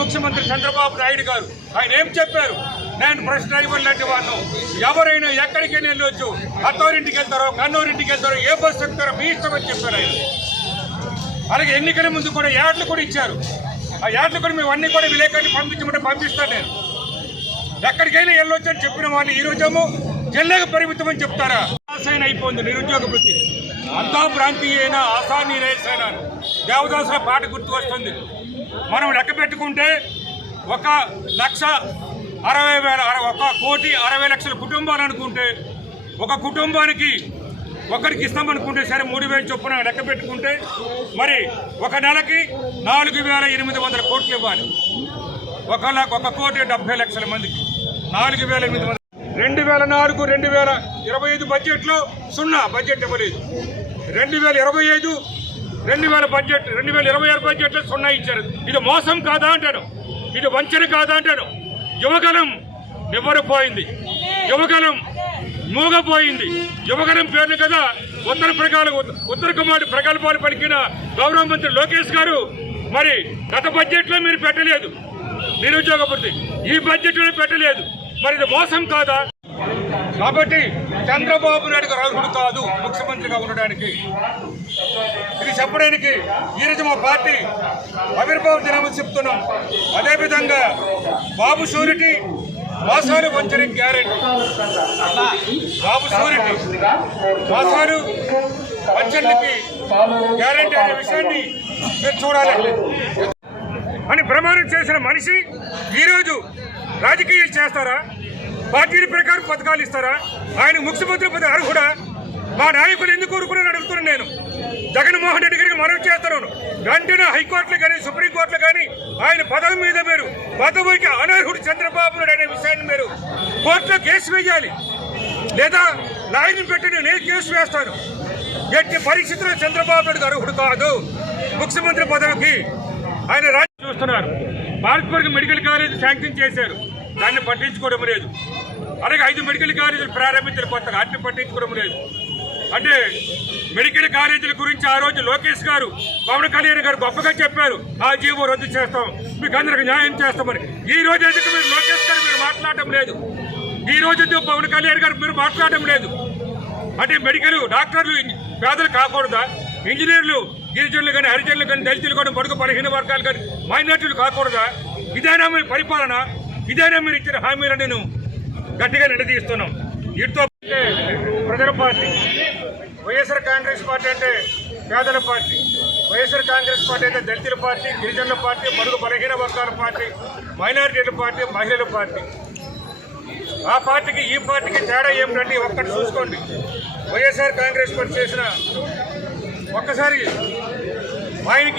ముఖ్యమంత్రి చంద్రబాబు నాయుడు గారు ఆయన ఏం చెప్పారు? నేను బస్ డ్రైవర్ లాంటి వాడిను, ఎవరైనా ఎక్కడికైనా వెళ్ళొచ్చు, అత్తోరింటికి వెళ్తారో కన్నూరింటికి వెళ్తారో ఏ బస్సు ఎక్కుతారో మీ ఇష్టం అని చెప్పారు ఆయన. అలాగే ఎన్నికల ముందు కూడా యాడ్లు కూడా ఇచ్చారు. ఆ యాడ్లు కూడా మేము అన్ని కూడా విలేకరులు పంపించమంటే పంపిస్తాను. నేను ఎక్కడికైనా వెళ్ళొచ్చు అని చెప్పిన వాళ్ళు ఈ రోజేమో జిల్లాకు పరిమితం అని చెప్తారా? ఆశైన అయిపోయింది నిరుద్యోగ వృత్తి. అంతా ప్రాంతీయైన ఆశా నిరేసైన దేవదాసుల పాట గుర్తు వస్తుంది. మనం లెక్క పెట్టుకుంటే 1,60,000 కుటుంబాలు అనుకుంటే ఒక కుటుంబానికి ఒకరికి ఇస్తామనుకుంటే సరే 3,000 చొప్పున లెక్క పెట్టుకుంటే మరి ఒక నెలకి 4,800 కోట్లు ఇవ్వాలి. 1,70,000 మందికి 4,800. 2004-2025 బడ్జెట్లో 0 బడ్జెట్ ఇవ్వలేదు. 2025 బడ్జెట్ 2026 బడ్జెట్లో 0 ఇచ్చారు. ఇది మోసం కాదా అంటాను, ఇది వంచన కాదా అంటాను. యువగలం నివ్వరపోయింది, యువగలం మూగపోయింది. యువగలం పేర్లు కదా ఉత్తర కుమార్ ప్రకల్పాలు పలికిన గౌరవ మంత్రి లోకేష్ గారు మరి గత బడ్జెట్లో మీరు పెట్టలేదు నిరుద్యోగ వృత్తి, ఈ బడ్జెట్లో పెట్టలేదు. మరి ఇది మోసం కాదా? కాబట్టి చంద్రబాబు నాయుడు గారు అర్హుడు కాదు ముఖ్యమంత్రిగా ఉండడానికి. ఇది చెప్పడానికి ఈరోజు మా పార్టీ ఆవిర్భావ దినం చెప్తున్నాం. అదేవిధంగా బాబు షూరిటీ మాసాలు వంచని గ్యారెంటీ, బాబు షూరిటీ మాసాలు వంచనకి గ్యారెంటీ అనే విషయాన్ని మీరు చూడాలి అని ప్రమాణం చేసిన మనిషి ఈరోజు రాజకీయాలు చేస్తారా? పార్టీల ప్రకారం పథకాలు ఇస్తారా? ఆయన ముఖ్యమంత్రి పదవి అర్హుడా? మా నాయకులు ఎందుకు కోరుకుని అడుగుతున్నాను. నేను జగన్మోహన్ రెడ్డి గారికి మనవి చేస్తున్నాను, వెంటనే హైకోర్టులు కానీ సుప్రీంకోర్టులు కానీ ఆయన పదవి మీద మీరు పదవికి అనర్హుడు చంద్రబాబు నాయుడు అనే విషయాన్ని మీరు కోర్టులో కేసు వేయాలి. లేదా లాయర్ని పెట్టి నేను కేసు వేస్తాను. ఎట్టి పరిస్థితుల్లో చంద్రబాబు నాయుడు అర్హుడు కాదు ముఖ్యమంత్రి పదవికి. ఆయన రాజ్యం చూస్తున్నారు. పార్క్వర్గ్ మెడికల్ కాలేజ్ శాంక్షన్ చేశారు, దాన్ని పట్టించుకోవడం లేదు. అలాగే 5 మెడికల్ కాలేజీలు ప్రారంభించిన కొత్తగా అన్ని పట్టించుకోవడం లేదు. అంటే మెడికల్ కాలేజీల గురించి ఆ రోజు లోకేష్ గారు పవన్ కళ్యాణ్ గారు గొప్పగా చెప్పారు, ఆ జీవో రద్దు చేస్తాం, మీకు అందరికి న్యాయం చేస్తామని. ఈ రోజు ఎందుకు మీరు లోకేష్ గారు మీరు మాట్లాడటం లేదు? ఈ రోజు ఎందుకు పవన్ కళ్యాణ్ గారు మీరు మాట్లాడటం లేదు? అంటే మెడికల్ డాక్టర్లు పేదలు కాకూడదా? ఇంజనీర్లు గిరిజనులు కానీ హరిజనులు కానీ దళితులు కానీ బడుగు బలహీన వర్గాలు కానీ మైనార్టీలు కాకూడదా? ఇదేనా మీ పరిపాలన? ఇదేనా మీరు ఇచ్చిన హామీలను నేను గట్టిగా నిలదీస్తున్నాం. వీటితో ప్రజల పార్టీ వైఎస్ఆర్ కాంగ్రెస్ పార్టీ అంటే పేదల పార్టీ, వైఎస్ఆర్ కాంగ్రెస్ పార్టీ అంటే దళితుల పార్టీ, గిరిజనుల పార్టీ, బడుగు బలహీన వర్గాల పార్టీ, మైనారిటీల పార్టీ, మహిళల పార్టీ. ఆ పార్టీకి ఈ పార్టీకి తేడా ఏమిటంటే ఒక్కటి చూసుకోండి. వైఎస్ఆర్ కాంగ్రెస్ పార్టీ చేసిన ఒక్కసారి ఆయనకి